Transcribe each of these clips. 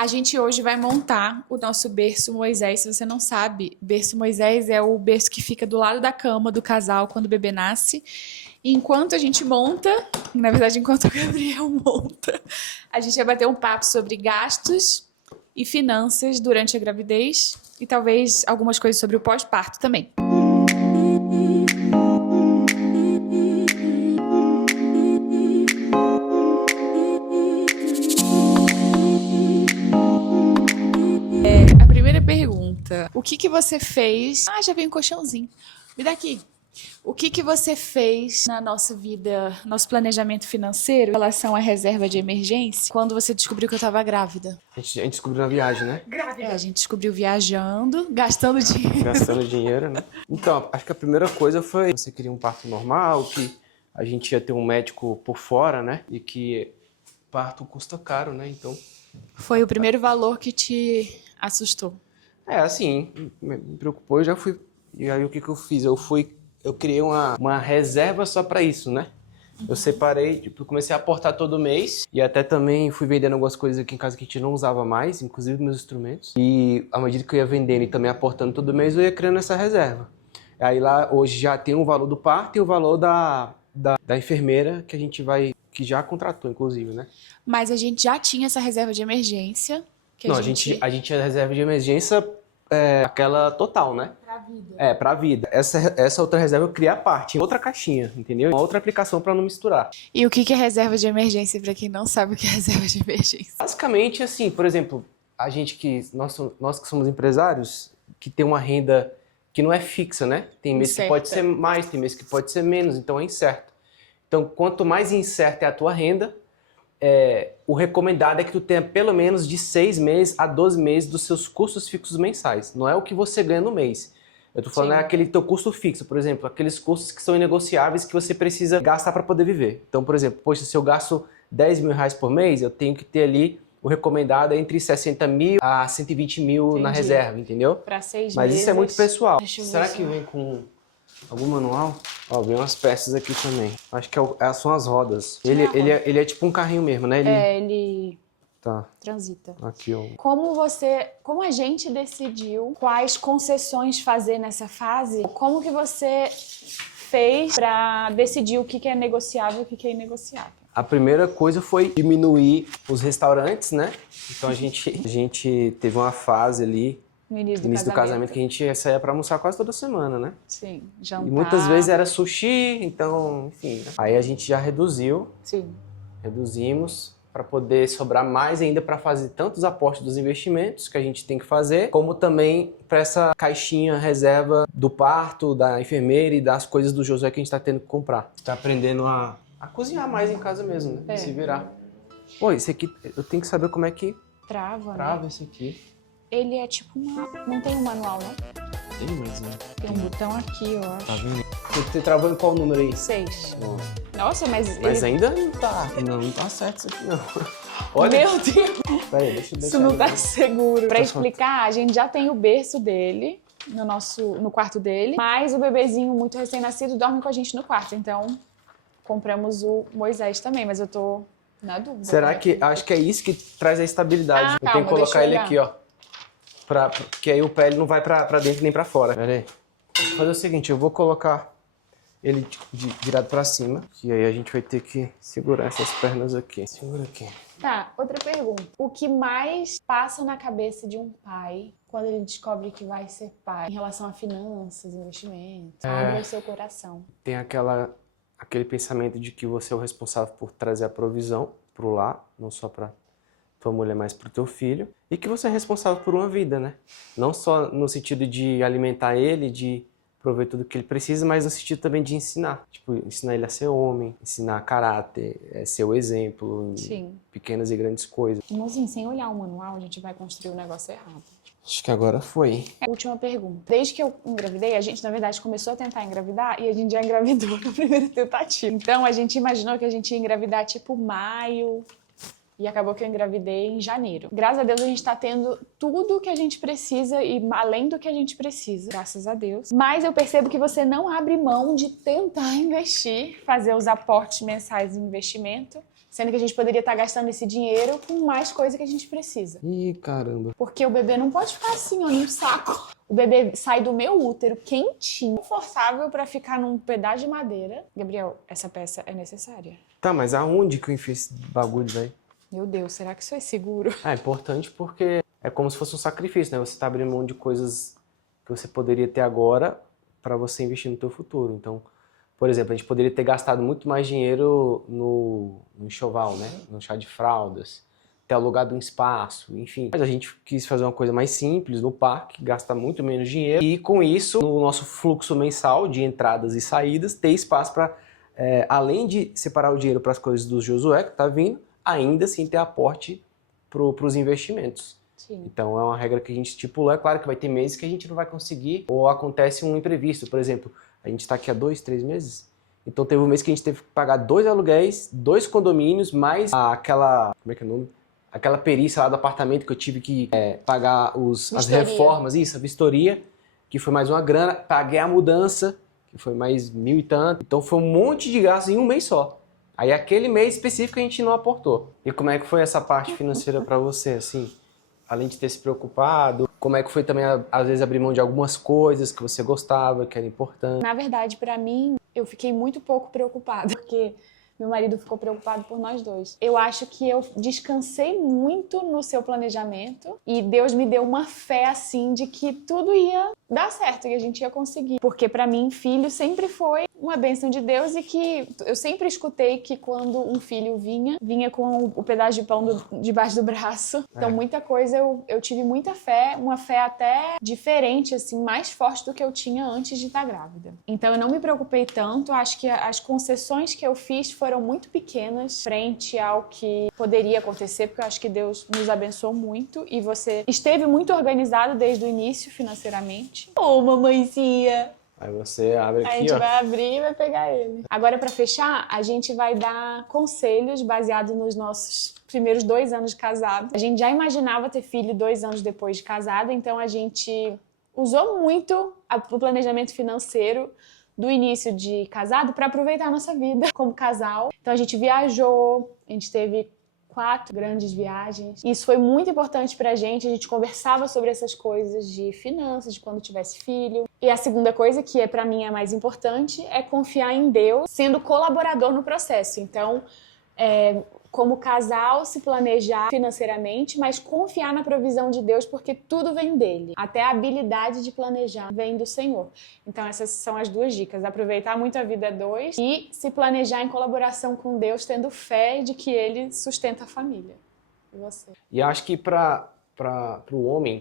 A gente hoje vai montar o nosso berço Moisés. Se você não sabe, berço Moisés é o berço que fica do lado da cama do casal quando o bebê nasce. E enquanto a gente monta, na verdade, enquanto o Gabriel monta, a gente vai bater um papo sobre gastos e finanças durante a gravidez e talvez algumas coisas sobre o pós-parto também. Pergunta, o que você fez? Ah, já veio um colchãozinho. Me dá aqui. O que você fez na nossa vida, nosso planejamento financeiro em relação à reserva de emergência, quando você descobriu que eu estava grávida? A gente descobriu na viagem, né? Grávida. A gente descobriu viajando, gastando dinheiro. Gastando dinheiro, né? Então, acho que a primeira coisa foi, você queria um parto normal, que a gente ia ter um médico por fora, né? E que parto custa caro, né? Então... Foi o primeiro valor que te assustou? É, assim, me preocupou, eu já fui... E aí o que eu fiz? Eu criei uma reserva só pra isso, né? Eu separei, tipo, comecei a aportar todo mês e até também fui vendendo algumas coisas aqui em casa que a gente não usava mais, inclusive meus instrumentos. E à medida que eu ia vendendo e também aportando todo mês, eu ia criando essa reserva. Aí lá hoje já tem o valor do parto e o valor da enfermeira que a gente vai, que já contratou, inclusive, né? Mas a gente já tinha essa reserva de emergência. Não, a gente tinha reserva de emergência, aquela total, né? Pra vida. É, pra vida. Essa outra reserva eu criei à parte, em outra caixinha, entendeu? Uma outra aplicação pra não misturar. E o que é reserva de emergência, pra quem não sabe o que é reserva de emergência? Basicamente, assim, por exemplo, nós que somos empresários, que tem uma renda que não é fixa, né? Tem mês que pode ser mais, tem mês que pode ser menos, então é incerto. Então, quanto mais incerta é a tua renda, o recomendado é que tu tenha pelo menos de 6 meses a 12 meses dos seus custos fixos mensais. Não é o que você ganha no mês. Eu tô falando aquele teu custo fixo, por exemplo, aqueles custos que são inegociáveis que você precisa gastar para poder viver. Então, por exemplo, poxa, se eu gasto 10 mil reais por mês, eu tenho que ter ali o recomendado entre 60 mil a 120 mil na reserva, entendeu? Para 6 meses. Mas isso é muito pessoal. Será que vem com algum manual? Ó, vem umas peças aqui também. Acho que são as rodas. Ele é tipo um carrinho mesmo, né? Ele transita. Aqui, ó. Como a gente decidiu quais concessões fazer nessa fase? Como que você fez para decidir o que é negociável e o que é inegociável? A primeira coisa foi diminuir os restaurantes, né? Então a gente teve uma fase ali no início do casamento que a gente saía pra almoçar quase toda semana, né? Sim, jantar. E muitas vezes era sushi, então, enfim. Né? Aí a gente já reduziu. Sim. Reduzimos para poder sobrar mais ainda para fazer tantos aportes dos investimentos que a gente tem que fazer, como também para essa caixinha reserva do parto, da enfermeira e das coisas do Josué que a gente tá tendo que comprar. Tá aprendendo a cozinhar mais em casa mesmo, né? Se virar. Pô, esse aqui, eu tenho que saber como é que trava esse aqui. Ele é tipo não tem um manual, né? Tem, mas né? Tem um botão aqui, eu acho. Tá vendo? Você travou em qual número aí? 6. Nossa, mas ainda não tá. Não tá certo isso aqui, não. Olha. Meu Deus! Peraí, deixa eu isso não tá seguro. Pra explicar, a gente já tem o berço dele no quarto dele, mas o bebezinho muito recém-nascido dorme com a gente no quarto, então compramos o Moisés também, mas eu tô na dúvida. Será que... Acho que é isso que traz a estabilidade. Eu tenho que colocar ele aqui, ó. Porque aí o pé ele não vai pra dentro nem pra fora. Pera aí. Vou fazer o seguinte, eu vou colocar ele virado pra cima. E aí a gente vai ter que segurar essas pernas aqui. Segura aqui. Tá, outra pergunta. O que mais passa na cabeça de um pai quando ele descobre que vai ser pai? Em relação a finanças, investimentos, abre o seu coração. Tem aquele pensamento de que você é o responsável por trazer a provisão pro lar, não só pra tua mulher, mas pro teu filho. E que você é responsável por uma vida, né? Não só no sentido de alimentar ele, de prover tudo que ele precisa, mas no sentido também de ensinar. Tipo, ensinar ele a ser homem, ensinar caráter, ser o exemplo em pequenas e grandes coisas. Mas assim, sem olhar o manual, a gente vai construir o negócio errado. Acho que agora foi. Última pergunta. Desde que eu engravidei, a gente, na verdade, começou a tentar engravidar e a gente já engravidou na primeira tentativa. Então, a gente imaginou que a gente ia engravidar tipo maio, e acabou que eu engravidei em janeiro. Graças a Deus a gente tá tendo tudo que a gente precisa e além do que a gente precisa. Graças a Deus. Mas eu percebo que você não abre mão de tentar investir, fazer os aportes mensais em investimento, Sendo que a gente poderia estar gastando esse dinheiro com mais coisa que a gente precisa. Ih, caramba. Porque o bebê não pode ficar assim, ó, num saco. O bebê sai do meu útero quentinho, confortável pra ficar num pedaço de madeira. Gabriel, essa peça é necessária. Tá, mas aonde que eu enfio esse bagulho, velho? Meu Deus, será que isso é seguro? É importante porque é como se fosse um sacrifício, né? Você tá abrindo mão de coisas que você poderia ter agora para você investir no teu futuro. Então, por exemplo, a gente poderia ter gastado muito mais dinheiro no enxoval, né? No chá de fraldas, ter alugado um espaço, enfim. Mas a gente quis fazer uma coisa mais simples no parque, gastar muito menos dinheiro e com isso, no nosso fluxo mensal de entradas e saídas, ter espaço para, além de separar o dinheiro para as coisas do Josué, que tá vindo, ainda assim ter aporte para os investimentos. Sim. Então é uma regra que a gente estipulou. É claro que vai ter meses que a gente não vai conseguir ou acontece um imprevisto. Por exemplo, a gente está aqui há 2, 3 meses, então teve um mês que a gente teve que pagar 2 aluguéis, 2 condomínios, mais aquela, como é que é o nome? Aquela perícia lá do apartamento que eu tive que pagar as reformas, isso, a vistoria, que foi mais uma grana, paguei a mudança, que foi mais 1.000 e tanto. Então foi um monte de gastos em um mês só. Aí aquele mês específico a gente não aportou. E como é que foi essa parte financeira para você, assim? Além de ter se preocupado, como é que foi também, às vezes, abrir mão de algumas coisas que você gostava, que era importante? Na verdade, pra mim, eu fiquei muito pouco preocupada, porque meu marido ficou preocupado por nós dois. Eu acho que eu descansei muito no seu planejamento e Deus me deu uma fé, assim, de que tudo ia dar certo e a gente ia conseguir. Porque pra mim, filho sempre foi uma bênção de Deus e que eu sempre escutei que quando um filho vinha com o pedaço de pão debaixo do braço. Então muita coisa eu tive muita fé, uma fé até diferente, assim, mais forte do que eu tinha antes de estar grávida. Então eu não me preocupei tanto, acho que as concessões que eu fiz foram muito pequenas frente ao que poderia acontecer, porque eu acho que Deus nos abençoou muito e você esteve muito organizado desde o início financeiramente. Ô, mamãezinha! Aí você abre aqui, ó. A gente vai abrir e vai pegar ele. Agora, pra fechar, a gente vai dar conselhos baseados nos nossos primeiros 2 anos de casado. A gente já imaginava ter filho 2 anos depois de casado, então a gente usou muito o planejamento financeiro do início de casado para aproveitar a nossa vida como casal. Então a gente viajou, a gente teve 4 grandes viagens. Isso foi muito importante pra gente, a gente conversava sobre essas coisas de finanças, de quando tivesse filho. E a segunda coisa, que pra mim é a mais importante, é confiar em Deus, sendo colaborador no processo. Então, como casal, se planejar financeiramente, mas confiar na provisão de Deus, porque tudo vem dele. Até a habilidade de planejar vem do Senhor. Então essas são as 2 dicas. Aproveitar muito a vida 2 e se planejar em colaboração com Deus, tendo fé de que Ele sustenta a família. E você? E acho que para o homem,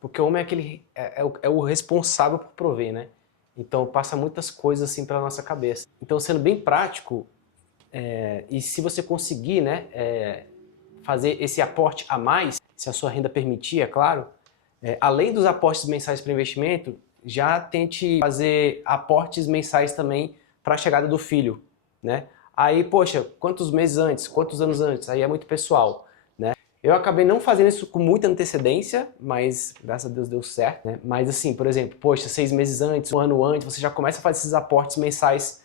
porque o homem é o responsável por prover, né? Então passa muitas coisas assim pela nossa cabeça. Então, sendo bem prático, e se você conseguir, né, fazer esse aporte a mais, se a sua renda permitir, é claro, além dos aportes mensais para investimento, já tente fazer aportes mensais também para a chegada do filho, né? Aí, poxa, quantos meses antes, quantos anos antes? Aí é muito pessoal, né? Eu acabei não fazendo isso com muita antecedência, mas graças a Deus deu certo, né? Mas assim, por exemplo, poxa, 6 meses antes, 1 ano antes, você já começa a fazer esses aportes mensais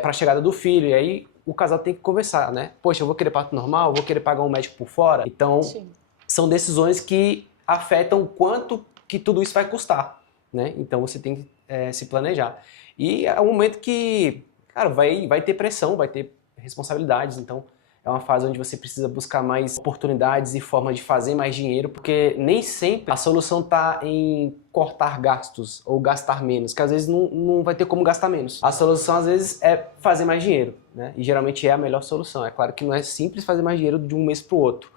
para a chegada do filho, e aí o casal tem que conversar, né? Poxa, eu vou querer parto normal, vou querer pagar um médico por fora. Então, sim, são decisões que afetam o quanto que tudo isso vai custar, né? Então você tem que se planejar. E é um momento que, cara, vai ter pressão, vai ter responsabilidades, então é uma fase onde você precisa buscar mais oportunidades e formas de fazer mais dinheiro, porque nem sempre a solução está em cortar gastos ou gastar menos, que às vezes não vai ter como gastar menos. A solução às vezes é fazer mais dinheiro, né? E geralmente é a melhor solução. É claro que não é simples fazer mais dinheiro de um mês para o outro,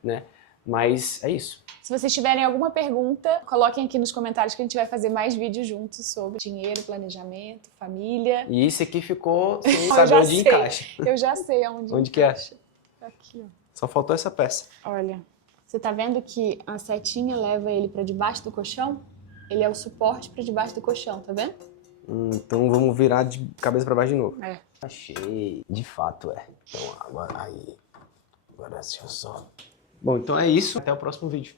né? Mas é isso. Se vocês tiverem alguma pergunta, coloquem aqui nos comentários que a gente vai fazer mais vídeos juntos sobre dinheiro, planejamento, família. E isso aqui ficou sem saber onde encaixa. Eu já sei onde que é? Aqui, ó. Só faltou essa peça. Olha, você tá vendo que a setinha leva ele pra debaixo do colchão? Ele é o suporte pra debaixo do colchão, tá vendo? Então vamos virar de cabeça pra baixo de novo. Achei, de fato é. Então agora sim eu só. Bom, então é isso. Até o próximo vídeo.